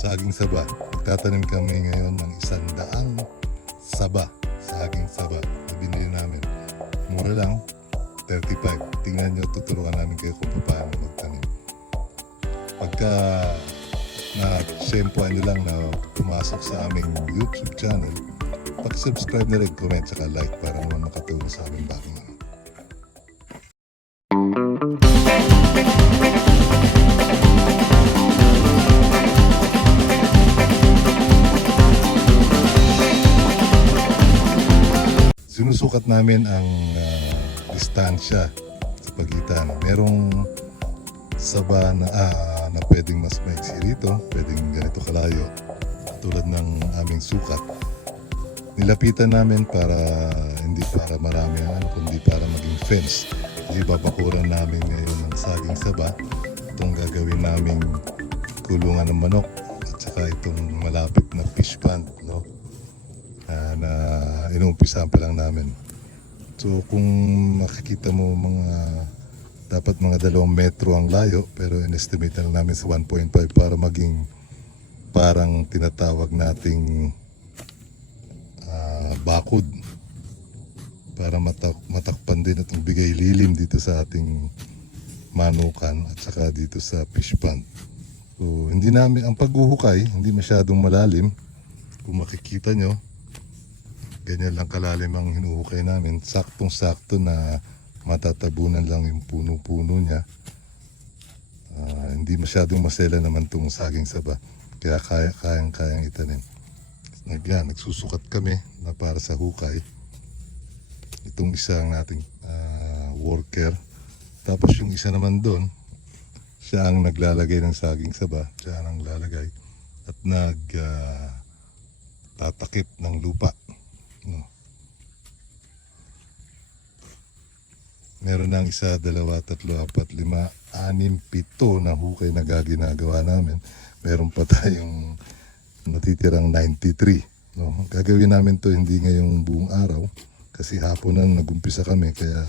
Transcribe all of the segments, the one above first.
saging saba. Magtatanim kami ngayon ng 100 saba, saging saba na binili namin. Mura lang, 35. Tingnan nyo, tuturuan namin kayo kung paano magtanim. Pagka na-sempoan nyo lang na pumasok sa aming YouTube channel, pag-subscribe na rin, comment, saka like para naman makatulong sa aming bagong ano. Sinusukat namin ang distansya sa pagitan. Merong saba na pwedeng mas maiksi rito, pwedeng ganito kalayo, tulad ng aming sukat. Nilapitan namin para hindi para marami kundi para maging fence. Hindi babakuran namin ngayon ng saging saba. Itong gagawin naming kulungan ng manok at saka itong malapit na fish pond, no? Na inumpisahan pa lang namin. So kung makikita mo dapat mga 2 metro ang layo, pero in-estimate na namin sa 1.5 para maging parang tinatawag nating bakod, para matakpan din at bigay lilim dito sa ating manukan at saka dito sa fish pond. So hindi namin ang paghuhukay, hindi masyadong malalim. Kung makikita nyo, ganyan lang kalalim ang hinuhukay namin. Saktong-sakto na matatabunan lang yung puno-puno niya. Hindi masyadong masela naman itong saging saba. Kaya kayang itanim. Nagsusukat kami na para sa hukay. Itong isang nating worker. Tapos yung isa naman doon, siya ang naglalagay ng saging saba. Siya ang lalagay at tatakip ng lupa. No. Meron ng 1, 2, 3, 4, 5, 6, 7 na hukay na ginagawa namin. Meron pa tayong natitirang 93. No? Gagawin namin to hindi ngayong buong araw kasi hapon na nagumpisa kami, kaya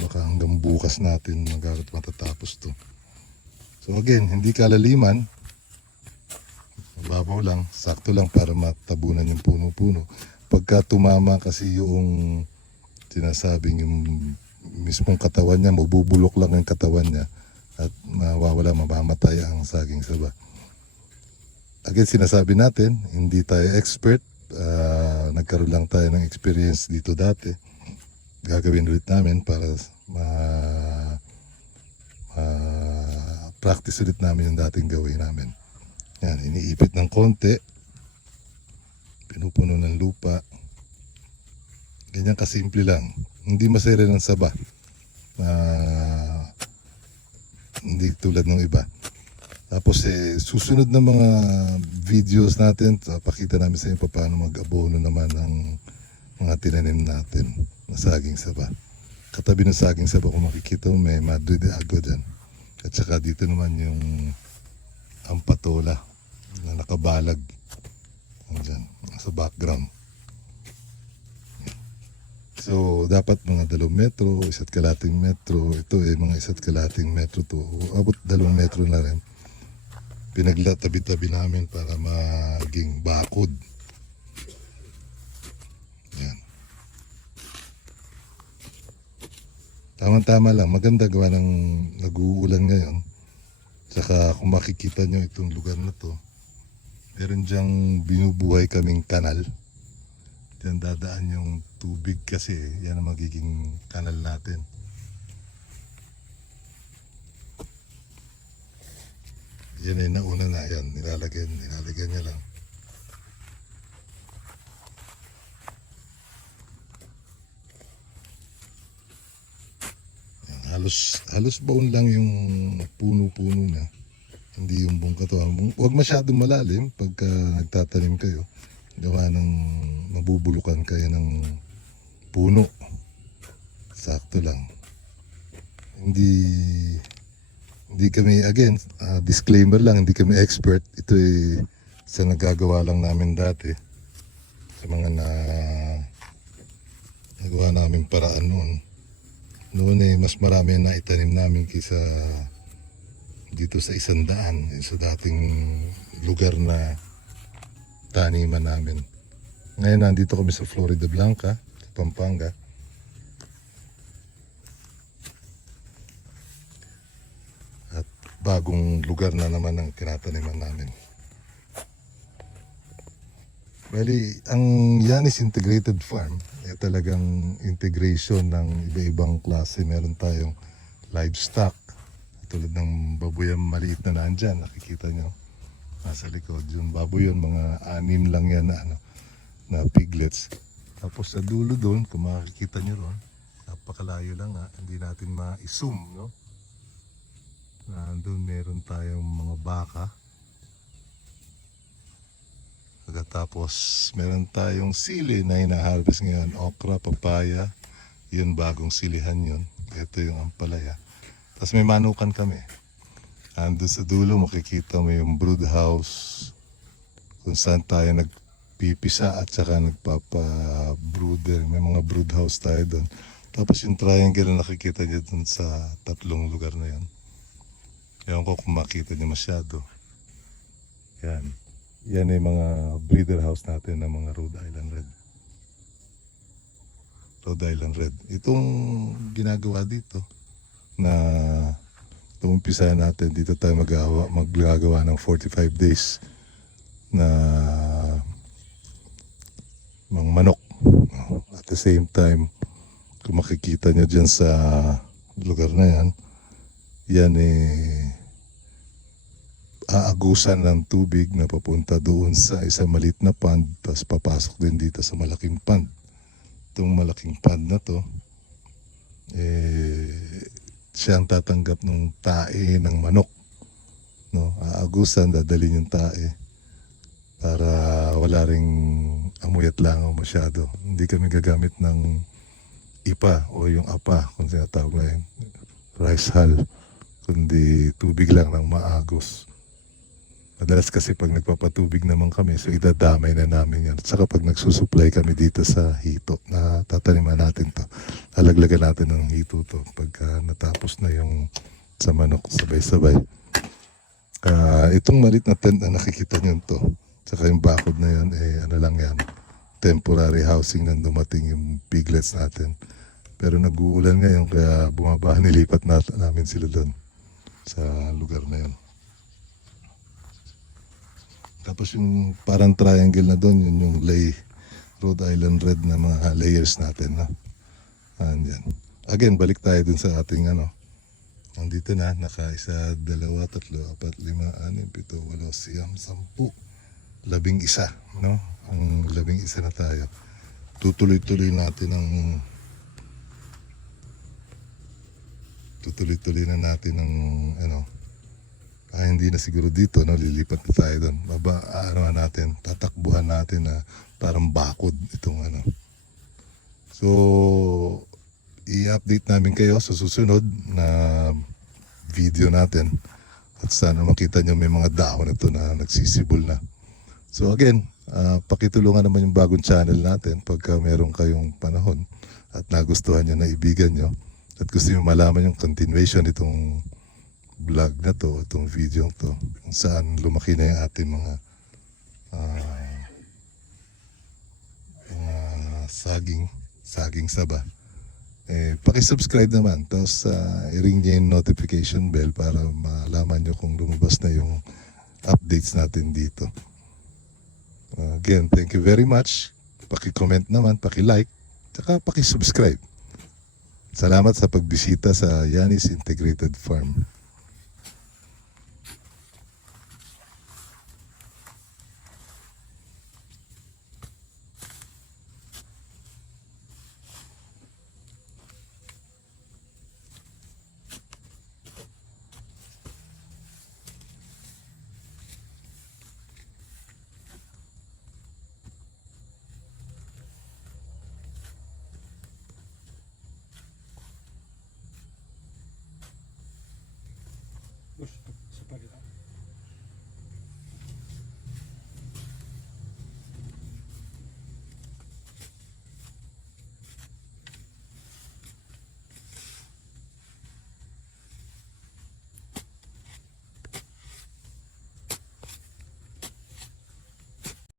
baka hanggang bukas natin matatapos to. So again, hindi kalaliman, mababaw lang, sakto lang para matabunan yung puno-puno. Pagka tumama kasi yung sinasabing yung mismong katawan niya, mabubulok lang yung katawan niya at mamamatay ang saging saba. Again, sinasabi natin, hindi tayo expert, nagkaroon lang tayo ng experience dito dati. Gagawin ulit namin para practice ulit namin yung dating gawin namin. Yan, iniipit ng konti, pinupuno ng lupa. Ganyan kasimple lang. Hindi masere ng saba. Hindi tulad ng iba. Tapos susunod na mga videos natin, pakita namin sa inyo paano mag-abono naman ng mga tinanim natin na saging saba. Katabi ng saging saba, kung makikita may Madre de Agua dyan. At saka dito naman yung ampatola na nakabalag. Dyan, sa background. So dapat mga 2 metro, 1.5 metro. Ito mga 1.5 metro to. Abot 2 metro na rin. Pinaglatabi-tabi namin para maging bakod. Yan. Tama-tama lang. Maganda gawa ng nag-uulan ngayon. Saka kung makikita nyo itong lugar na to, meron dyang binubuhay kaming kanal. Diyan dadaan yung tubig kasi yan ang magiging kanal natin. Yan ay nauna na yan. Nilalagyan niya lang. Yan, halos baon lang yung puno-puno na. Hindi yung buong katawan. Huwag masyadong malalim pagka nagtatanim kayo. Gawa ng mabubulukan kayo ng puno. Sakto lang. Hindi kami, again, disclaimer lang, hindi kami expert. Ito ay sa nagagawa lang namin dati. Sa mga nagawa namin paraan noon. Noon mas marami na itanim namin kaysa dito sa 100. Sa dating lugar na taniman namin. Ngayon nandito kami sa Florida Blanca, Pampanga. At bagong lugar na naman ang tinataniman namin. Bali, ang Yanis Integrated Farm ay talagang integration ng iba-ibang klase. Meron tayong livestock, tulad ng baboy ang maliit na nandyan, nakikita nyo nasa likod. Yung baboy yun, mga 6 lang yan na, na piglets. Tapos sa dulo doon, kung makikita nyo ron, napakalayo lang hindi natin ma-zoom, no? Doon meron tayong mga baka. Tapos meron tayong sili na hina-harvest ngayon, okra, papaya. Yun bagong silihan yun. Ito yung ampalaya. Tapos may manukan kami. Doon sa dulo makikita mo yung brood house kung saan tayo nagpipisa at saka nagpapa-brooder. May mga brood house tayo doon. Tapos yung triangle na nakikita niyo doon sa 3 lugar na yan. Ewan ko kung makita niyo masyado. Yan. Yan ay mga breeder house natin ng mga Rhode Island Red. Rhode Island Red. Itong ginagawa dito na umpisa natin, dito tayo maggagawa ng 45 days na mga manok. At the same time, kung makikita nyo dyan sa lugar na yan, yan aagusan ng tubig na papunta doon sa isang maliit na pond, tapos papasok din dito sa malaking pond. Itong malaking pond na to, siya ang tatanggap ng tae ng manok. No? Aagusan, dadalhin yung tae para wala ring amoy at langaw masyado. Hindi kami gagamit ng ipa o yung apa, kung sinatawag na yung rice hull, kundi tubig lang ng maagos. Madalas kasi pag nagpapatubig naman kami, so idadamay na namin yan. At saka pag nagsusupply kami dito sa hito, na tataniman natin to, alaglagan natin ng hito to pagka natapos na yung sa manok, sabay-sabay. Itong malit na tent na nakikita nyo to, saka yung bakod na yun, ano lang yan, temporary housing nang dumating yung piglets natin. Pero nag-uulan ngayon, kaya bumaba, nilipat namin sila doon sa lugar na yun. Tapos yung parang triangle na doon, yun yung Rhode Island Red na mga layers natin. No? Andyan. Again, balik tayo dun sa ating nandito na, naka 1, 2, 3, 4, 5, 6, 7, 8, 9, 10, 11. No? Ang 11 na tayo. Tutuloy-tuloy natin hindi na siguro dito, no? Lilipat na tayo doon. Natin, tatakbuhan natin na parang bakod itong So, i-update namin kayo sa susunod na video natin. At sana makita nyo may mga dahon na ito na nagsisibol na. So again, pakitulungan naman yung bagong channel natin pagka meron kayong panahon at nagustuhan nyo na ibigan nyo. At gusto nyo malaman yung continuation itong vlog na to, itong video to, kung saan lumaki na yung ating mga saging saba. Paki-subscribe naman, tapos i-ring nyo yung notification bell para malaman nyo kung lumabas na yung updates natin dito. Again, thank you very much. Paki-comment naman, paki-like, tsaka paki-subscribe. Salamat sa pagbisita sa Yanis Integrated Farm.